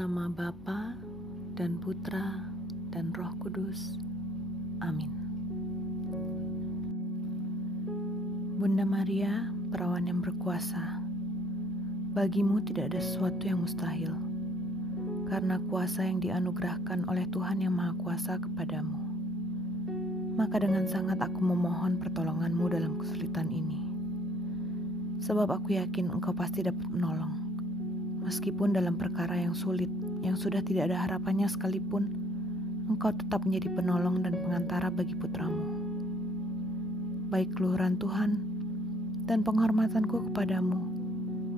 nama Bapa dan Putra dan Roh Kudus. Amin. Bunda Maria, perawan yang berkuasa, bagimu tidak ada sesuatu yang mustahil, karena kuasa yang dianugerahkan oleh Tuhan Yang Maha Kuasa kepadamu. Maka dengan sangat aku memohon pertolonganmu dalam kesulitan ini, sebab aku yakin engkau pasti dapat menolong, meskipun dalam perkara yang sulit, yang sudah tidak ada harapannya sekalipun, engkau tetap menjadi penolong dan pengantara bagi putramu. Baik keluhuran Tuhan dan penghormatanku kepadamu,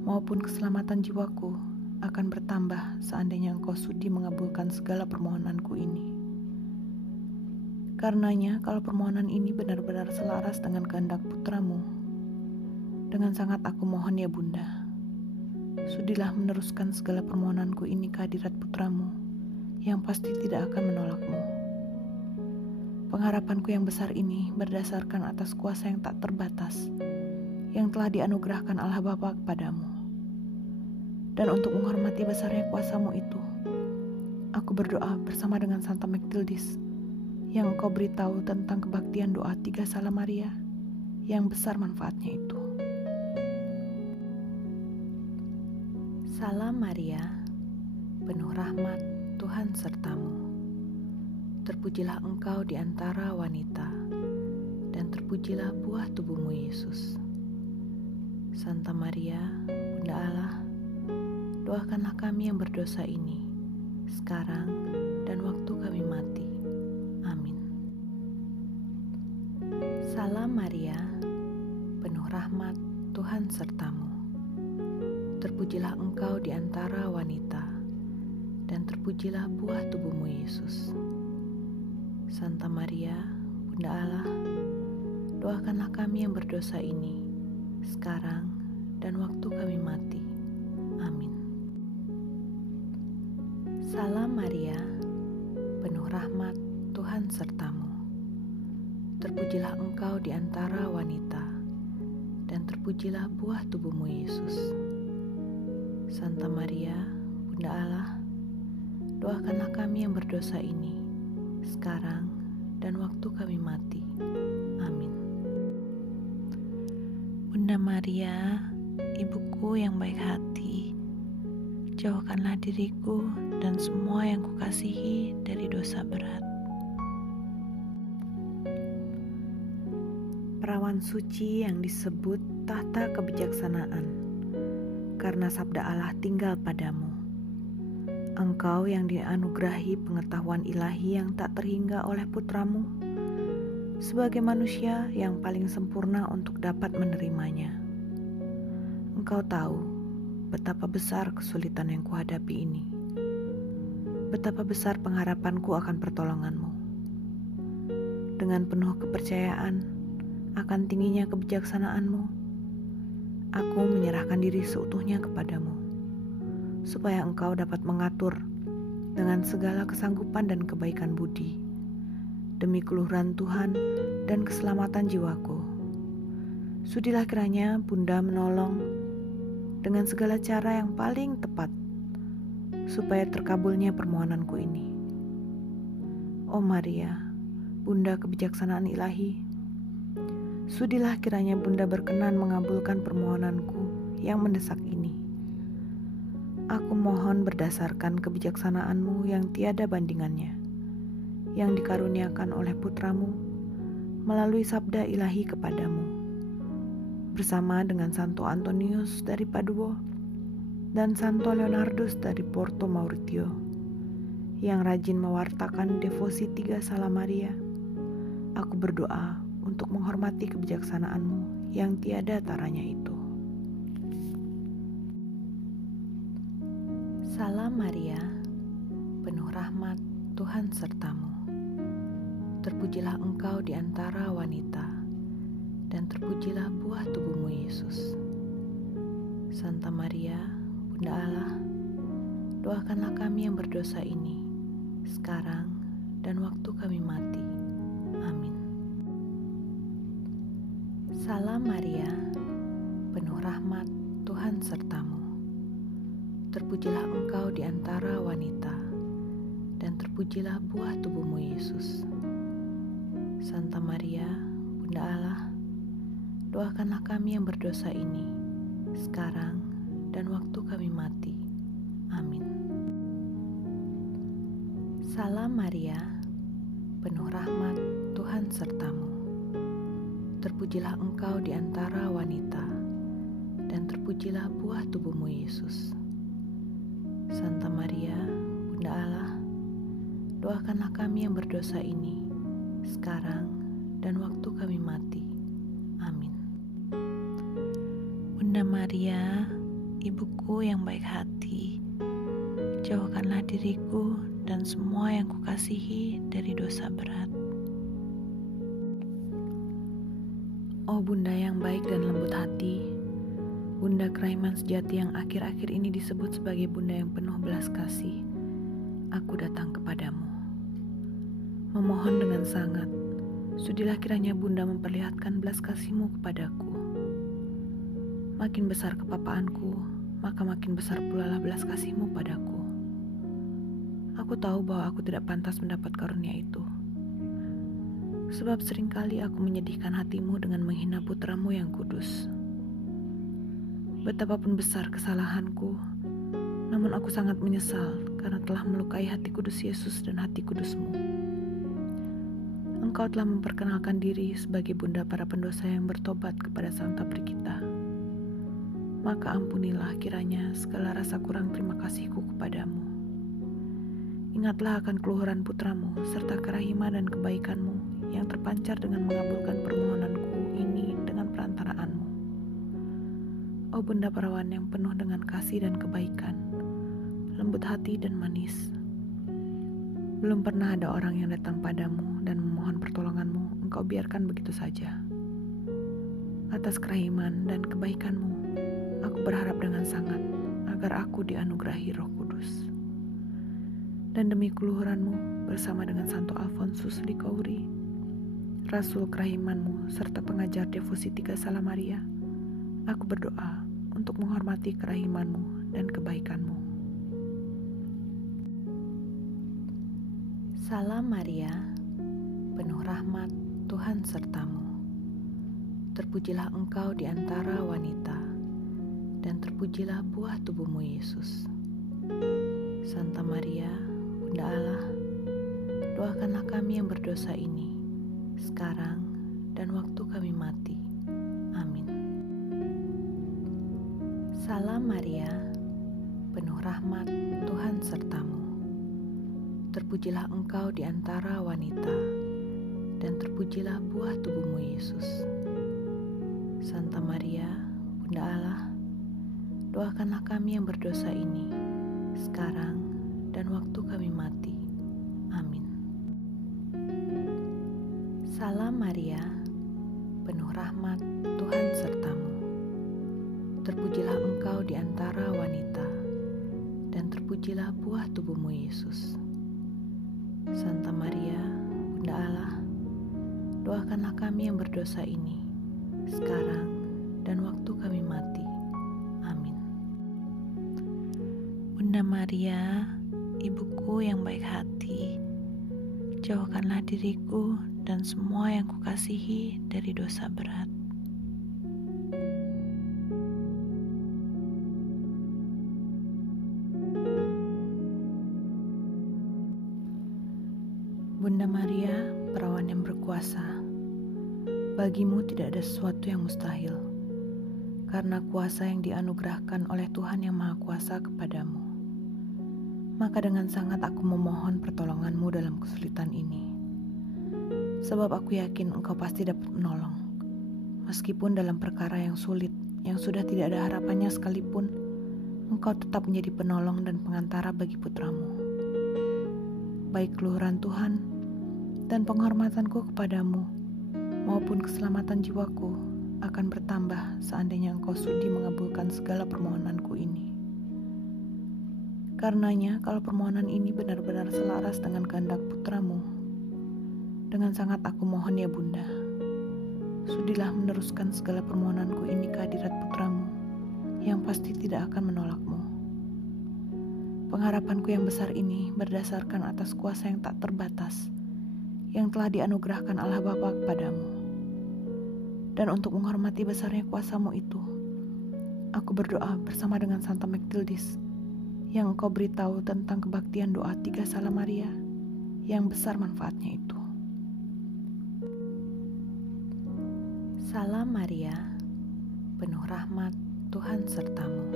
maupun keselamatan jiwaku akan bertambah seandainya engkau sudi mengabulkan segala permohonanku ini. Karenanya, kalau permohonan ini benar-benar selaras dengan kehendak putramu, dengan sangat aku mohon ya Bunda, sudilah meneruskan segala permohonanku ini ke hadirat putramu, yang pasti tidak akan menolakmu. Pengharapanku yang besar ini berdasarkan atas kuasa yang tak terbatas, yang telah dianugerahkan Allah Bapa kepadamu. Dan untuk menghormati besarnya kuasamu itu, aku berdoa bersama dengan Santa Maktildis, yang engkau beritahu tentang kebaktian doa 3 Salam Maria, yang besar manfaatnya itu. Salam Maria, penuh rahmat, Tuhan sertamu. Terpujilah engkau di antara wanita, dan terpujilah buah tubuhmu Yesus. Santa Maria, Bunda Allah, doakanlah kami yang berdosa ini, sekarang dan waktu kami mati. Amin. Salam Maria, penuh rahmat, Tuhan sertamu. Terpujilah engkau di antara wanita, dan terpujilah buah tubuhmu Yesus. Santa Maria, Bunda Allah, doakanlah kami yang berdosa ini, sekarang dan waktu kami mati. Amin. Salam Maria, penuh rahmat, Tuhan sertamu. Terpujilah engkau di antara wanita, dan terpujilah buah tubuhmu Yesus. Santa Maria, Bunda Allah, doakanlah kami yang berdosa ini, sekarang dan waktu kami mati. Amin. Bunda Maria, ibuku yang baik hati, jauhkanlah diriku dan semua yang kukasihi dari dosa berat. Perawan suci yang disebut tahta kebijaksanaan, karena sabda Allah tinggal padamu. Engkau yang dianugerahi pengetahuan ilahi yang tak terhingga oleh putramu, sebagai manusia yang paling sempurna untuk dapat menerimanya. Engkau tahu betapa besar kesulitan yang kuhadapi ini, betapa besar pengharapanku akan pertolonganmu. Dengan penuh kepercayaan akan tingginya kebijaksanaanmu, aku menyerahkan diri seutuhnya kepadamu, supaya engkau dapat mengatur dengan segala kesanggupan dan kebaikan budi, demi keluhuran Tuhan dan keselamatan jiwaku. Sudilah kiranya Bunda menolong dengan segala cara yang paling tepat, supaya terkabulnya permohonanku ini. Oh Maria, Bunda kebijaksanaan ilahi, sudilah kiranya Bunda berkenan mengabulkan permohonanku yang mendesak ini. Aku mohon berdasarkan kebijaksanaanmu yang tiada bandingannya, yang dikaruniakan oleh putramu melalui sabda ilahi kepadamu, bersama dengan Santo Antonius dari Padua dan Santo Leonardus dari Porto Mauritio, yang rajin mewartakan devosi 3 Salam Maria. Aku berdoa untuk menghormati kebijaksanaanmu yang tiada taranya itu. Salam Maria, penuh rahmat, Tuhan sertamu. Terpujilah engkau di antara wanita, dan terpujilah buah tubuhmu Yesus. Santa Maria, Bunda Allah, doakanlah kami yang berdosa ini, sekarang dan waktu kami mati. Amin. Salam Maria, penuh rahmat, Tuhan sertamu. Terpujilah engkau di antara wanita, dan terpujilah buah tubuhmu Yesus. Santa Maria, Bunda Allah, doakanlah kami yang berdosa ini, sekarang dan waktu kami mati. Amin. Salam Maria, penuh rahmat, Tuhan sertamu. Terpujilah engkau di antara wanita, dan terpujilah buah tubuhmu Yesus. Santa Maria, Bunda Allah, doakanlah kami yang berdosa ini, sekarang dan waktu kami mati. Amin. Bunda Maria, Ibuku yang baik hati, jauhkanlah diriku dan semua yang kukasihi dari dosa berat. Oh Bunda yang baik dan lembut hati, Bunda kerahiman sejati yang akhir-akhir ini disebut sebagai Bunda yang penuh belas kasih, aku datang kepadamu. Memohon dengan sangat, sudilah kiranya Bunda memperlihatkan belas kasih-Mu kepadaku. Makin besar kepapaanku, maka makin besar pula lah belas kasih-Mu padaku. Aku tahu bahwa aku tidak pantas mendapat karunia itu. Sebab seringkali aku menyedihkan hati-Mu dengan menghina putra-Mu yang kudus. Betapapun besar kesalahanku, namun aku sangat menyesal karena telah melukai hati kudus Yesus dan hati kudus-Mu. Engkau telah memperkenalkan diri sebagai Bunda para pendosa yang bertobat kepada Santa Brigita. Maka ampunilah kiranya segala rasa kurang terima kasihku kepadamu. Ingatlah akan keluhuran putra-Mu serta kerahiman dan kebaikan-Mu yang terpancar dengan mengabulkan permohonanku ini dengan perantaraanmu. Oh Bunda Perawan yang penuh dengan kasih dan kebaikan, lembut hati dan manis. Belum pernah ada orang yang datang padamu dan memohon pertolonganmu, engkau biarkan begitu saja. Atas kerahiman dan kebaikan-Mu, aku berharap dengan sangat agar aku dianugerahi Roh Kudus. Dan demi keluhuran-Mu bersama dengan Santo Alfonsus Liguori, Rasul kerahiman-Mu serta pengajar devosi 3 Salam Maria, aku berdoa untuk menghormati kerahiman-Mu dan kebaikan-Mu. Salam Maria, penuh rahmat, Tuhan sertamu. Terpujilah engkau di antara wanita, dan terpujilah buah tubuhmu Yesus. Santa Maria, Bunda Allah, doakanlah kami yang berdosa ini, sekarang dan waktu kami mati. Amin. Salam Maria, penuh rahmat, Tuhan sertamu. Terpujilah engkau di antara wanita, dan terpujilah buah tubuhmu Yesus. Santa Maria, Bunda Allah, doakanlah kami yang berdosa ini, sekarang dan waktu kami mati. Amin. Salam Maria, penuh rahmat, Tuhan sertamu. Terpujilah engkau di antara wanita, dan terpujilah buah tubuhmu Yesus. Santa Maria, Bunda Allah, doakanlah kami yang berdosa ini, sekarang dan waktu kami mati. Amin. Bunda Maria, Ibuku yang baik hati, jauhkanlah diriku dan semua yang kukasihi dari dosa berat. Bunda Maria, perawan yang berkuasa, bagimu tidak ada sesuatu yang mustahil, karena kuasa yang dianugerahkan oleh Tuhan yang Maha Kuasa kepadamu. Maka dengan sangat aku memohon pertolonganmu dalam kesulitan ini. Sebab aku yakin engkau pasti dapat menolong. Meskipun dalam perkara yang sulit, yang sudah tidak ada harapannya sekalipun, engkau tetap menjadi penolong dan pengantara bagi putramu. Baik keluhuran Tuhan dan penghormatanku kepadamu, maupun keselamatan jiwaku akan bertambah seandainya engkau sudi mengabulkan segala permohonanku ini. Karenanya, kalau permohonan ini benar-benar selaras dengan kehendak putramu, dengan sangat aku mohon ya Bunda, sudilah meneruskan segala permohonanku ini ke hadirat putramu, yang pasti tidak akan menolakmu. Pengharapanku yang besar ini berdasarkan atas kuasa yang tak terbatas yang telah dianugerahkan Allah Bapa kepadamu. Dan untuk menghormati besarnya kuasa-Mu itu, aku berdoa bersama dengan Santa Maktildis yang Engkau beritahu tentang kebaktian doa 3 Salam Maria yang besar manfaatnya itu. Salam Maria, penuh rahmat, Tuhan sertamu.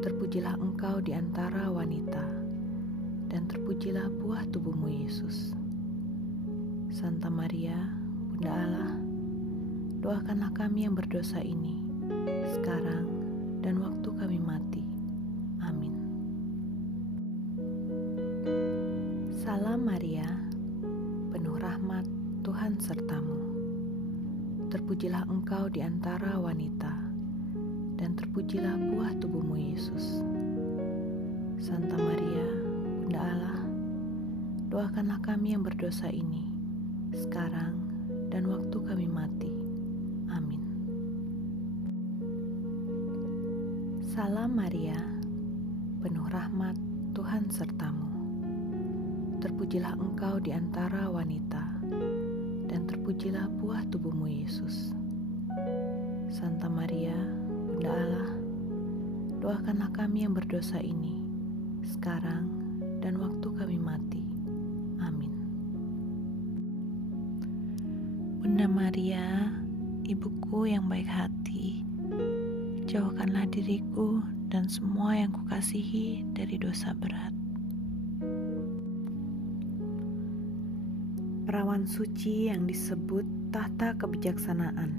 Terpujilah Engkau di antara wanita, dan terpujilah buah tubuhmu Yesus. Santa Maria, Bunda Allah, doakanlah kami yang berdosa ini, sekarang dan waktu kami mati. Amin. Salam Maria, penuh rahmat, Tuhan sertamu. Terpujilah Engkau di antara wanita, dan terpujilah buah tubuhmu Yesus. Santa Maria, Bunda Allah, doakanlah kami yang berdosa ini, sekarang dan waktu kami mati. Amin. Salam Maria, penuh rahmat, Tuhan sertamu. Terpujilah Engkau di antara wanita, dan terpujilah buah tubuhmu Yesus. Santa Maria, Bunda Allah, doakanlah kami yang berdosa ini, sekarang dan waktu kami mati. Amin. Bunda Maria, Ibuku yang baik hati, jauhkanlah diriku dan semua yang kukasihi dari dosa berat. Perawan suci yang disebut tahta kebijaksanaan,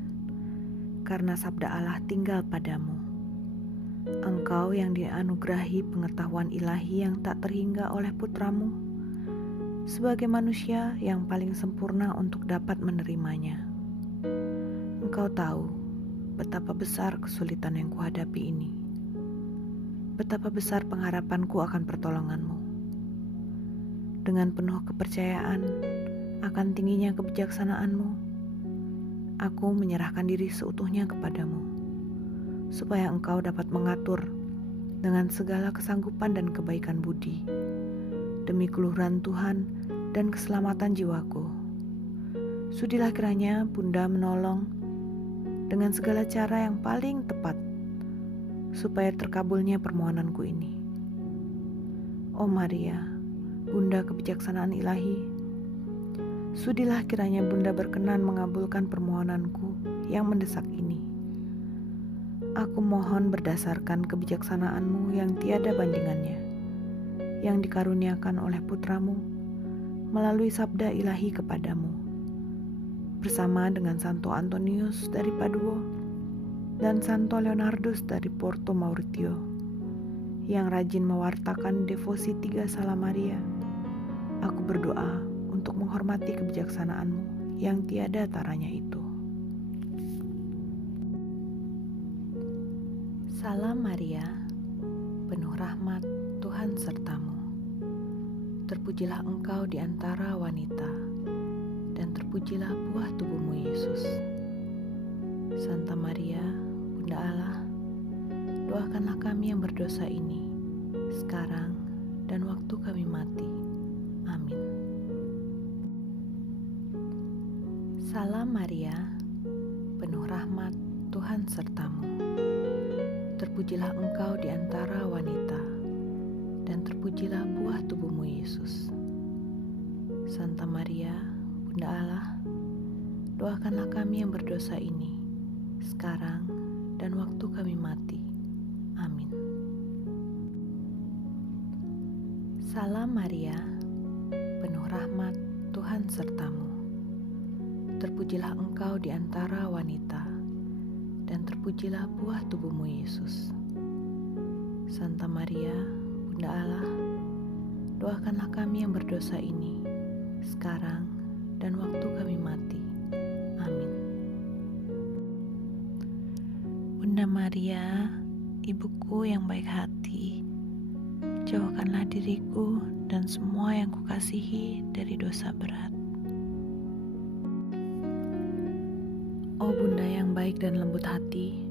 karena sabda Allah tinggal padamu. Engkau yang dianugerahi pengetahuan ilahi yang tak terhingga oleh putramu, sebagai manusia yang paling sempurna untuk dapat menerimanya. Engkau tahu betapa besar kesulitan yang kuhadapi ini, betapa besar pengharapanku akan pertolonganmu. Dengan penuh kepercayaan akan tingginya kebijaksanaanmu, aku menyerahkan diri seutuhnya kepadamu, supaya Engkau dapat mengatur dengan segala kesanggupan dan kebaikan budi, demi keluhuran Tuhan dan keselamatan jiwaku. Sudilah kiranya Bunda menolong dengan segala cara yang paling tepat, supaya terkabulnya permohonanku ini. Oh Maria, Bunda kebijaksanaan ilahi, sudilah kiranya Bunda berkenan mengabulkan permohonanku yang mendesak ini. Aku mohon berdasarkan kebijaksanaan-Mu yang tiada bandingannya, yang dikaruniakan oleh putramu melalui sabda ilahi kepadamu, bersama dengan Santo Antonius dari Padua dan Santo Leonardus dari Porto Mauritio, yang rajin mewartakan devosi 3 Salam Maria. Aku berdoa untuk menghormati kebijaksanaan-Mu yang tiada taranya itu. Salam Maria, penuh rahmat, Tuhan sertamu. Terpujilah Engkau di antara wanita, dan terpujilah buah tubuhmu Yesus. Santa Maria, Bunda Allah, doakanlah kami yang berdosa ini, sekarang dan waktu kami mati. Amin. Salam Maria, penuh rahmat, Tuhan sertamu. Terpujilah Engkau di antara wanita, dan terpujilah buah tubuhmu Yesus. Santa Maria, Bunda Allah, doakanlah kami yang berdosa ini, sekarang dan waktu kami mati. Amin. Salam Maria, penuh rahmat, Tuhan sertamu. Terpujilah Engkau di antara wanita, dan terpujilah buah tubuhmu Yesus. Santa Maria, Bunda Allah, doakanlah kami yang berdosa ini, sekarang dan waktu kami mati. Amin. Bunda Maria, Ibuku yang baik hati, jauhkanlah diriku dan semua yang kukasihi dari dosa berat. Oh Bunda yang baik dan lembut hati,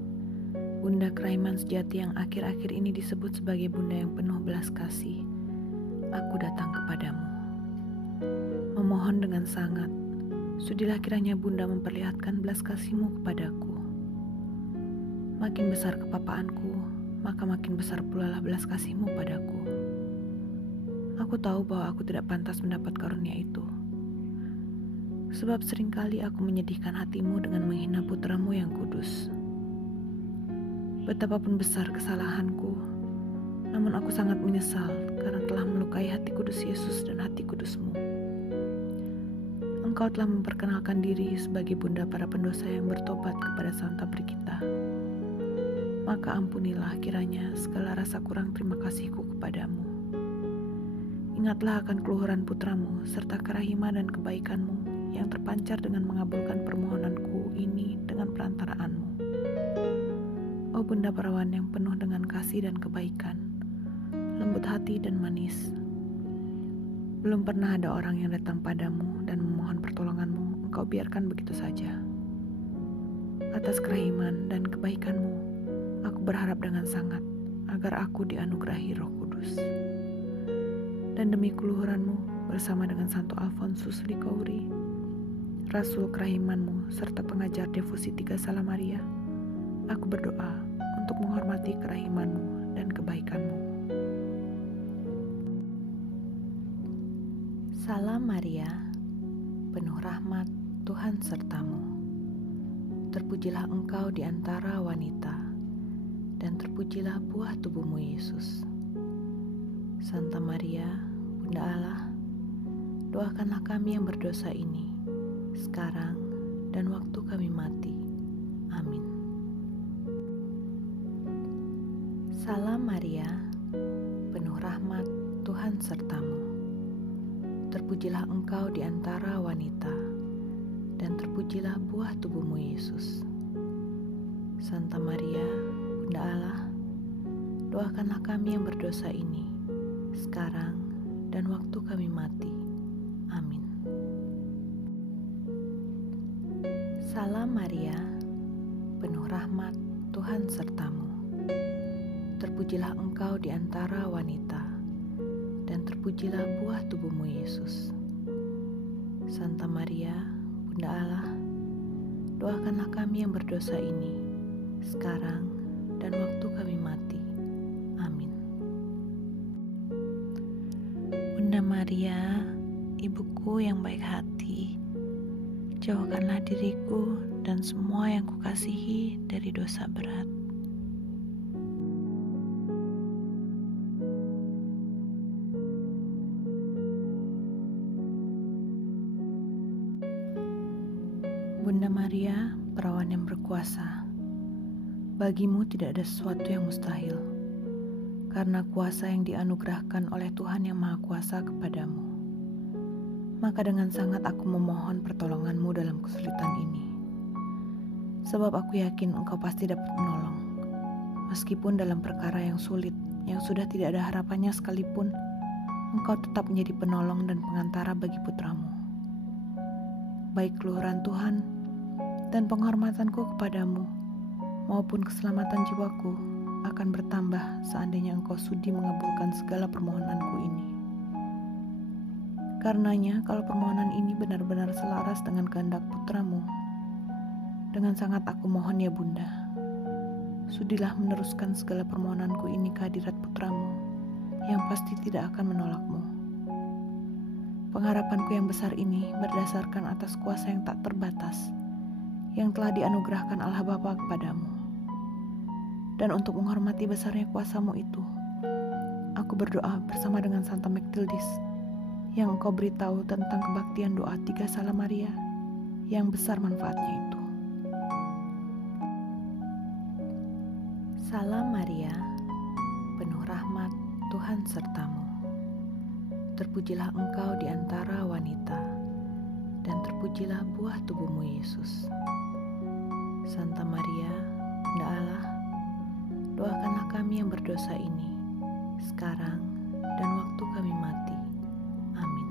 Bunda Kraiman sejati yang akhir-akhir ini disebut sebagai Bunda yang penuh belas kasih, aku datang kepadamu. Memohon dengan sangat, sudilah kiranya Bunda memperlihatkan belas kasih-Mu kepadaku. Makin besar kepapaanku, maka makin besar pula lah belas kasih-Mu padaku. Aku tahu bahwa aku tidak pantas mendapat karunia itu. Sebab seringkali aku menyedihkan hati-Mu dengan menghina putra-Mu yang kudus. Betapapun besar kesalahanku, namun aku sangat menyesal karena telah melukai hati kudus Yesus dan hati kudus-Mu. Engkau telah memperkenalkan diri sebagai Bunda para pendosa yang bertobat kepada Santa Brigita. Maka ampunilah kiranya segala rasa kurang terima kasihku kepadamu. Ingatlah akan keluhuran putra-Mu serta kerahiman dan kebaikan-Mu yang terpancar dengan mengabulkan permohonanku ini dengan perantaraanmu. Oh Bunda Perawan yang penuh dengan kasih dan kebaikan, lembut hati dan manis. Belum pernah ada orang yang datang padamu dan memohon pertolonganmu, Engkau biarkan begitu saja. Atas kerahiman dan kebaikan-Mu, aku berharap dengan sangat agar aku dianugerahi Roh Kudus. Dan demi keluhuran-Mu bersama dengan Santo Alfonsus Liguori, Rasul kerahiman-Mu serta pengajar devosi Tiga Sala Maria, aku berdoa untuk menghormati kerahiman-Mu dan kebaikan-Mu. Salam Maria, penuh rahmat, Tuhan sertamu. Terpujilah engkau di antara wanita, dan terpujilah buah tubuhmu Yesus. Santa Maria, Bunda Allah, doakanlah kami yang berdosa ini, sekarang dan waktu kami mati. Amin. Salam Maria, penuh rahmat, Tuhan sertamu. Terpujilah engkau di antara wanita, dan terpujilah buah tubuhmu Yesus. Santa Maria, Bunda Allah, doakanlah kami yang berdosa ini, sekarang dan waktu kami mati. Amin. Salam Maria, penuh rahmat, Tuhan sertamu. Terpujilah engkau di antara wanita, dan terpujilah buah tubuhmu Yesus. Santa Maria, Bunda Allah, doakanlah kami yang berdosa ini, sekarang dan waktu kami mati. Amin. Bunda Maria, Ibuku yang baik hati, jauhkanlah diriku dan semua yang kukasihi dari dosa berat. Bunda Maria, perawan yang berkuasa, bagimu tidak ada sesuatu yang mustahil, karena kuasa yang dianugerahkan oleh Tuhan yang Maha Kuasa kepadamu. Maka dengan sangat aku memohon pertolonganmu dalam kesulitan ini, sebab aku yakin engkau pasti dapat menolong, meskipun dalam perkara yang sulit, yang sudah tidak ada harapannya sekalipun, engkau tetap menjadi penolong dan pengantara bagi putramu. Baik keluhuran Tuhan dan penghormatanku kepadamu maupun keselamatan jiwaku akan bertambah seandainya engkau sudi mengabulkan segala permohonanku ini. Karenanya, kalau permohonan ini benar-benar selaras dengan kehendak putramu, dengan sangat aku mohon ya Bunda, sudilah meneruskan segala permohonanku ini ke hadirat putramu yang pasti tidak akan menolakmu. Pengharapanku yang besar ini berdasarkan atas kuasa yang tak terbatas yang telah dianugerahkan Allah Bapa kepadamu. Dan untuk menghormati besarnya kuasa-Mu itu, aku berdoa bersama dengan Santa Mektildis yang engkau beritahu tentang kebaktian doa Tiga Sala Maria yang besar manfaatnya itu. Salam Maria, penuh rahmat, Tuhan sertamu. Terpujilah engkau di antara wanita, dan terpujilah buah tubuhmu Yesus. Santa Maria, Bunda Allah, doakanlah kami yang berdosa ini, sekarang dan waktu kami mati. Amin.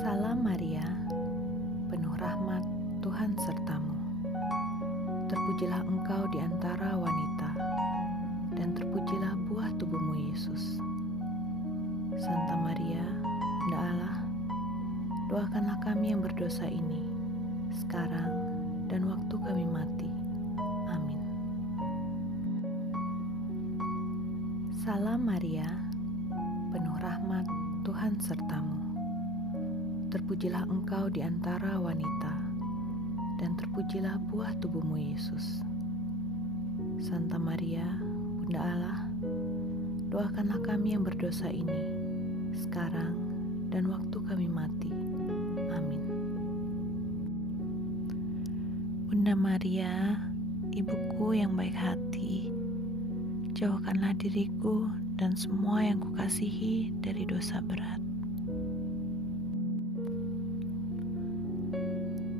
Salam Maria, penuh rahmat, Tuhan sertamu. terpujilah Engkau di antara wanita, dan terpujilah buah tubuhmu, Yesus. Santa Maria, Bunda Allah, doakanlah kami yang berdosa ini, sekarang dan waktu kami mati. Amin. Salam Maria, penuh rahmat, Tuhan sertamu. Terpujilah Engkau di antara wanita, dan terpujilah buah tubuhmu, Yesus. Santa Maria, Bunda Allah, doakanlah kami yang berdosa ini, sekarang dan waktu kami mati. Amin. Bunda Maria, ibuku yang baik hati, jauhkanlah diriku dan semua yang kukasihi dari dosa berat.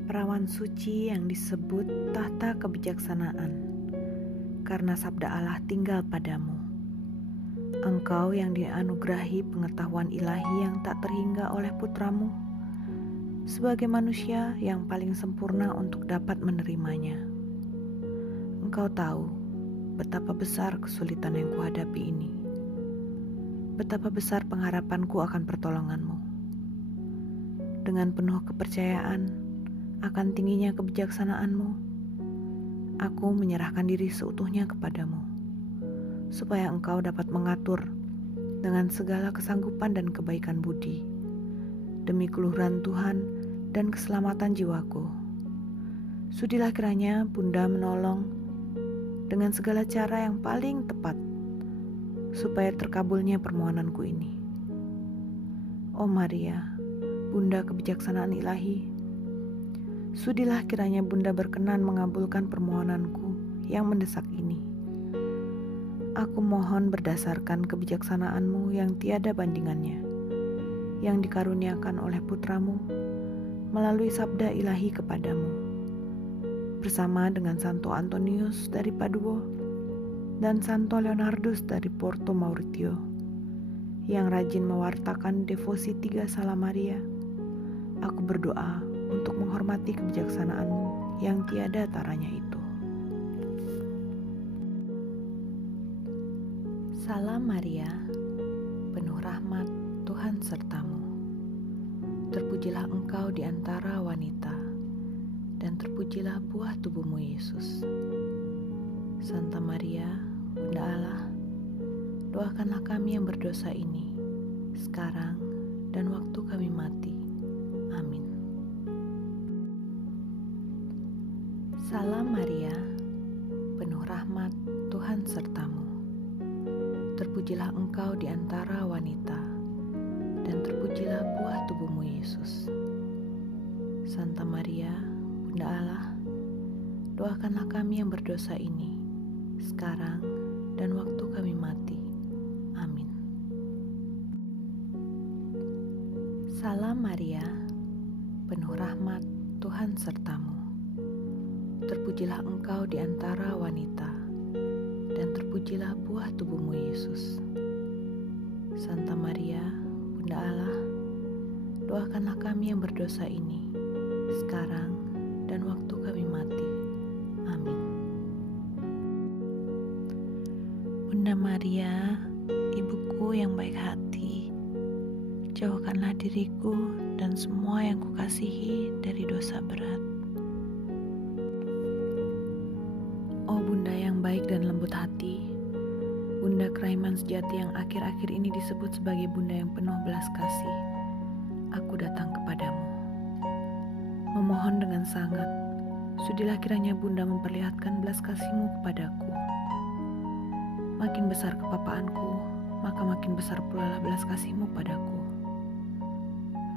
Perawan suci yang disebut tahta kebijaksanaan, karena sabda Allah tinggal padamu. Engkau yang dianugerahi pengetahuan ilahi yang tak terhingga oleh putramu, sebagai manusia yang paling sempurna untuk dapat menerimanya. Engkau tahu betapa besar kesulitan yang kuhadapi ini, betapa besar pengharapanku akan pertolonganmu. Dengan penuh kepercayaan akan tingginya kebijaksanaanmu, aku menyerahkan diri seutuhnya kepadamu, supaya engkau dapat mengatur dengan segala kesanggupan dan kebaikan budi, demi keluhuran Tuhan dan keselamatan jiwaku. Sudilah kiranya Bunda menolong dengan segala cara yang paling tepat, supaya terkabulnya permohonanku ini. Oh Maria, Bunda kebijaksanaan ilahi, sudilah kiranya Bunda berkenan mengabulkan permohonanku yang mendesak ini. Aku mohon berdasarkan kebijaksanaan-Mu yang tiada bandingannya, yang dikaruniakan oleh putramu melalui sabda ilahi kepadamu, bersama dengan Santo Antonius dari Padua dan Santo Leonardus dari Porto Mauritio, yang rajin mewartakan devosi 3 Salam Maria. Aku berdoa untuk menghormati kebijaksanaan-Mu yang tiada taranya itu. Salam Maria, penuh rahmat, Tuhan sertamu. Terpujilah Engkau di antara wanita, dan terpujilah buah tubuhmu, Yesus. Santa Maria, Bunda Allah, doakanlah kami yang berdosa ini, sekarang dan waktu kami mati. Amin. Salam Maria, penuh rahmat, Tuhan sertamu. Terpujilah Engkau di antara wanita, dan terpujilah buah tubuhmu, Yesus. Santa Maria, Bunda Allah, doakanlah kami yang berdosa ini, sekarang dan waktu kami mati. Amin. Salam Maria, penuh rahmat, Tuhan sertamu. Terpujilah Engkau di antara wanita, dan terpujilah buah tubuhmu, Yesus. Santa Maria, Bunda Allah, doakanlah kami yang berdosa ini, sekarang dan waktu kami mati. Amin. Bunda Maria, ibuku yang baik hati, jauhkanlah diriku dan semua yang kukasihi dari dosa berat. Oh Bunda yang baik dan lembut hati, Bunda Keraiman sejati yang akhir-akhir ini disebut sebagai Bunda yang penuh belas kasih, aku datang kepadamu. Memohon dengan sangat, sudilah kiranya Bunda memperlihatkan belas kasih-Mu kepadaku. Makin besar kepapaanku, maka makin besar pula lah belas kasih-Mu padaku.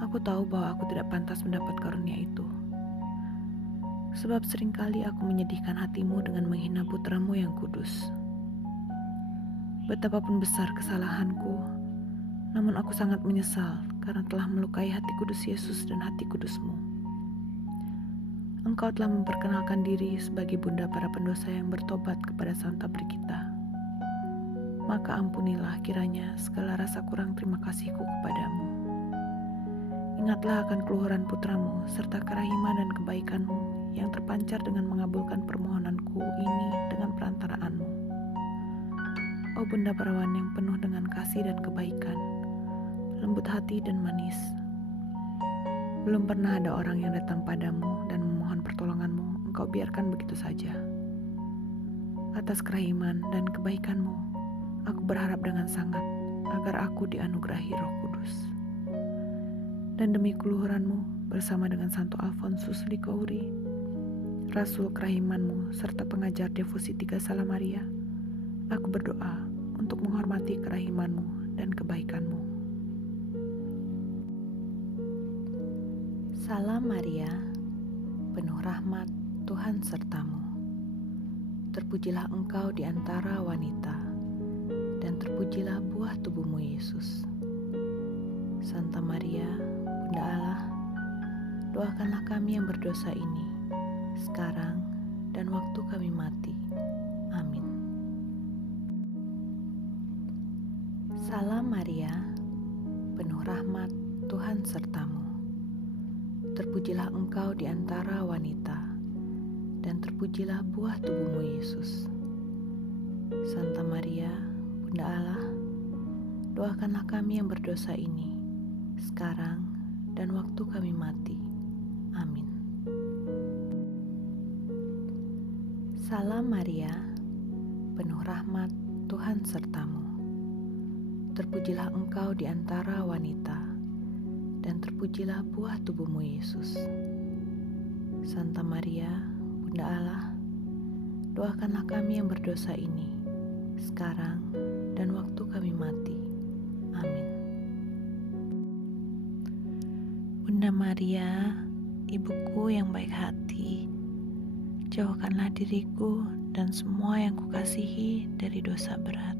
Aku tahu bahwa aku tidak pantas mendapat karunia itu, sebab seringkali aku menyedihkan hatimu dengan menghina putramu yang kudus. Betapapun besar kesalahanku, namun aku sangat menyesal karena telah melukai hati kudus Yesus dan hati kudusmu. Engkau telah memperkenalkan diri sebagai Bunda para pendosa yang bertobat kepada Santa Brigita. Maka ampunilah kiranya segala rasa kurang terima kasihku kepadamu. Ingatlah akan keluhuran putramu serta kerahiman dan kebaikanmu yang terpancar dengan mengabulkan permohonanku aku ini dengan perantaraanmu. Oh Bunda Perawan yang penuh dengan kasih dan kebaikan, lembut hati dan manis. Belum pernah ada orang yang datang padamu dan memohon pertolonganmu, engkau biarkan begitu saja. Atas kerahiman dan kebaikanmu, aku berharap dengan sangat agar aku dianugerahi Roh Kudus. Dan demi keluhuranmu bersama dengan Santo Alfonsus Liguori, Rasul kerahimanmu serta pengajar devosi 3 Salam Maria, aku berdoa untuk menghormati kerahimanmu dan kebaikanmu. Salam Maria, penuh rahmat, Tuhan sertamu. Terpujilah engkau di antara wanita, dan terpujilah buah tubuhmu Yesus. Santa Maria, Bunda Allah, doakanlah kami yang berdosa ini, sekarang dan waktu kami mati. Amin. Salam Maria, penuh rahmat, Tuhan sertamu. Terpujilah engkau di antara wanita, dan terpujilah buah tubuhmu Yesus. Santa Maria, Bunda Allah, doakanlah kami yang berdosa ini, sekarang dan waktu kami mati. Amin. Salam Maria, penuh rahmat, Tuhan sertamu. Terpujilah engkau di antara wanita, dan terpujilah buah tubuhmu Yesus. Santa Maria, Bunda Allah, doakanlah kami yang berdosa ini, sekarang dan waktu kami mati. Amin. Bunda Maria, Ibuku yang baik hati, jauhkanlah diriku dan semua yang kukasihi dari dosa berat.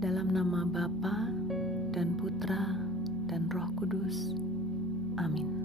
Dalam nama Bapa dan Putra dan Roh Kudus. Amin.